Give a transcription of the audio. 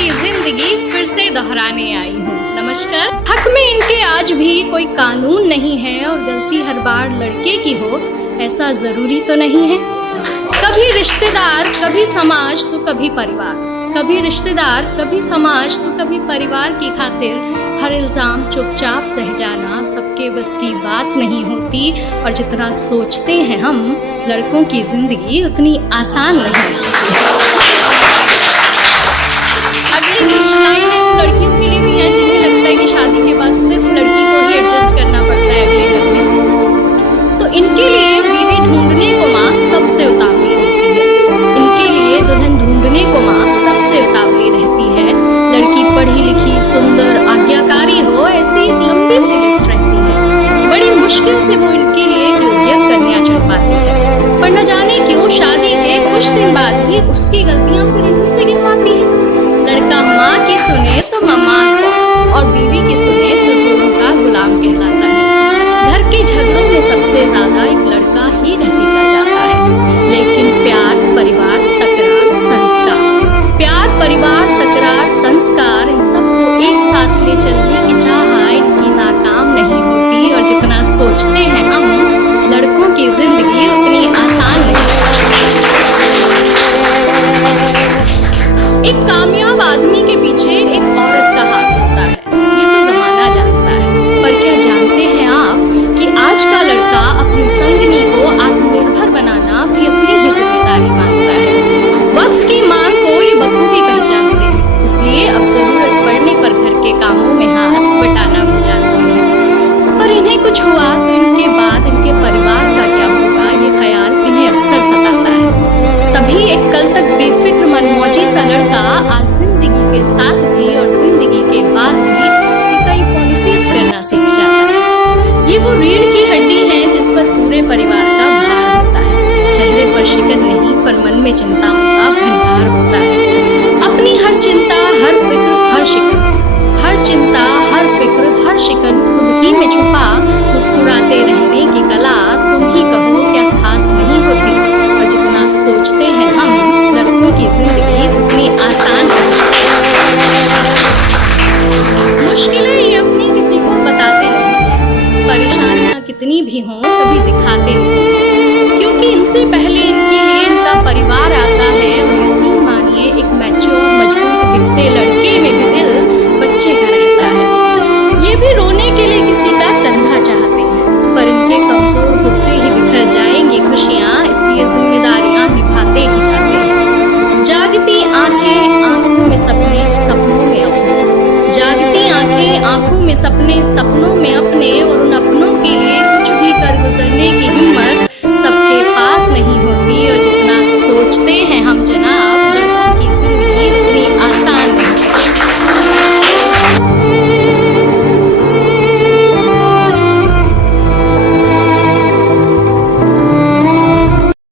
की जिंदगी फिर से दोहराने आई हूँ। नमस्कार। हक में इनके आज भी कोई कानून नहीं है और गलती हर बार लड़के की हो ऐसा जरूरी तो नहीं है। कभी रिश्तेदार, कभी समाज तो कभी परिवार, कभी रिश्तेदार, कभी समाज तो कभी परिवार की खातिर हर इल्जाम चुपचाप सह जाना सबके बस की बात नहीं होती। और जितना सोचते हैं हम लड़कों की जिंदगी उतनी आसान नहीं होती। अगली कुछ लाइनें उन लड़कियों के लिए भी हैं जिन्हें लगता है कि शादी के बाद सिर्फ लड़की को ही एडजस्ट करना पड़ता है अगले घर में। तो इनके लिए बीवी ढूंढने को माँ सबसे उतावली रहती है। इनके लिए दुल्हन ढूंढने को माँ सबसे उतावली रहती है। लड़की पढ़ी लिखी, सुंदर, आज्ञाकारी हो, ऐसी एक लंबी सी लिस्ट रहती है। बड़ी मुश्किल से वो इनके लिए योग्य कन्या चुन पाती है। पर न जाने क्यों शादी के कुछ दिन बाद भी उसकी गलतियां फिर इन्हीं से गिनवाती है। लड़का माँ की सुने तो ममाज और बीवी की सुने तो जोरों का गुलाम कहलाता है। घर के झगड़ों में सबसे ज्यादा एक लड़का ही घसीटा जाता है। लेकिन प्यार, परिवार, तकरार, संस्कार, प्यार, परिवार, तकरार, संस्कार, इन सबको एक साथ ले चलने की चाह इनकी नाकाम नहीं होती। और जितना सोचते हैं हम लड़कों की जिंदगी उतनी आसान नहीं। एक कामयाब आदमी के पीछे एक औरत का हाथ होता है, ये तो जमाना जानता है। पर क्या जानते हैं आप कि आज का लड़का अपनी संगनी को आत्मनिर्भर बनाना भी अपनी ही जिम्मेदारी मानता है। वक्त की मांग को ये बखूबी पहचानते हैं, इसलिए अब जरूरत पड़ने पर घर के कामों में हाथ बटाना भी जानते हैं। पर इन्हें कुछ हुआ तो इनके बाद इनके परिवार का क्या होगा, ये ख्याल इन्हें अक्सर सताता है। तभी एक कल तक बेफिक्र मनमौजी सा लड़का आज जिंदगी के साथ भी और जिंदगी के बाद भी कई पॉलिसीज करना सीख जाता है। ये वो रीढ़ की हड्डी है जिस पर पूरे परिवार का भार होता है। चेहरे पर शिकन नहीं पर मन में चिंताओं का भंडार होता है। अपनी हर चिंता, हर फिक्र, हर शिकन, हर चिंता, हर फिक्र, हर शिकन खुद ही में छुपा मुस्कुराते रहने की कला तुम ही कहो क्या खास नहीं होती। और जितना सोचते हैं हम लड़कों की जिंदगी उतनी आसान नहीं। मुश्किलें ये अपनी किसी को बताते नहीं, परेशानियां कितनी भी हों कभी दिखाते नहीं, क्योंकि इनसे पहले इनके लिए इनका परिवार आता है। और यकीन मानिए एक मैच्योर, मजबूत दिखते लड़के में भी दिल बच्चे का रहता है। ये भी रोने के लिए किसी का कंधा चाहते हैं, पर इनके कमजोर होते ही बिखर जाएंगी खुशियां, इसलिए जिम्मेदारियां निभाते ही जाते हैं। जागती आंखें, आंखों में सपने, सपनों में अपने, जागती आंखें, आंखों में सपने, सपनों में अपने, और उन अपनों के लिए कुछ भी कर गुजरने की हिम्मत